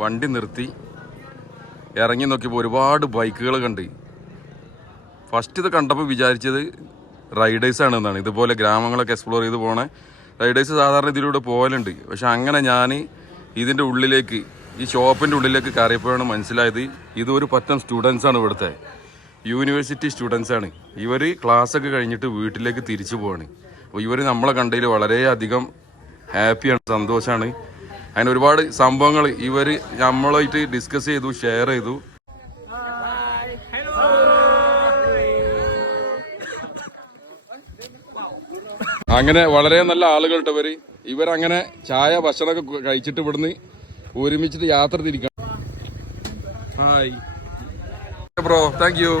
വണ്ടി നിർത്തി ഇറങ്ങി നോക്കിയപ്പോൾ ഒരുപാട് ബൈക്കുകൾ കണ്ട്. ഫസ്റ്റ് ഇത് കണ്ടപ്പോൾ വിചാരിച്ചത് റൈഡേഴ്സാണ് എന്നാണ്. ഇതുപോലെ ഗ്രാമങ്ങളൊക്കെ എക്സ്പ്ലോർ ചെയ്ത് പോണ റൈഡേഴ്സ് സാധാരണ ഇതിലൂടെ പോകലുണ്ട്. പക്ഷെ അങ്ങനെ ഞാൻ ഇതിൻ്റെ ഉള്ളിലേക്ക്, ഈ ഷോപ്പിൻ്റെ ഉള്ളിലേക്ക് കയറിയപ്പോഴാണ് മനസ്സിലായത് ഇതൊരു പറ്റം സ്റ്റുഡൻസാണ്, ഇവിടുത്തെ യൂണിവേഴ്സിറ്റി സ്റ്റുഡൻസാണ്. ഇവർ ക്ലാസ്സൊക്കെ കഴിഞ്ഞിട്ട് വീട്ടിലേക്ക് തിരിച്ചു പോവാണ്. അപ്പോൾ ഇവർ നമ്മളെ കണ്ടതിൽ വളരെയധികം ഹാപ്പിയാണ്, സന്തോഷമാണ്. അങ്ങനെ ഒരുപാട് സംഭവങ്ങൾ ഇവർ നമ്മളായിട്ട് ഡിസ്കസ് ചെയ്തു, ഷെയർ ചെയ്തു. അങ്ങനെ വളരെ നല്ല ആളുകൾ ഇട്ടവര്. ഇവരങ്ങനെ ചായ ഭക്ഷണമൊക്കെ കഴിച്ചിട്ട് ഇവിടുന്ന് ഒരുമിച്ചിട്ട് യാത്ര തിരിക്കണം. Hi bro, thank U.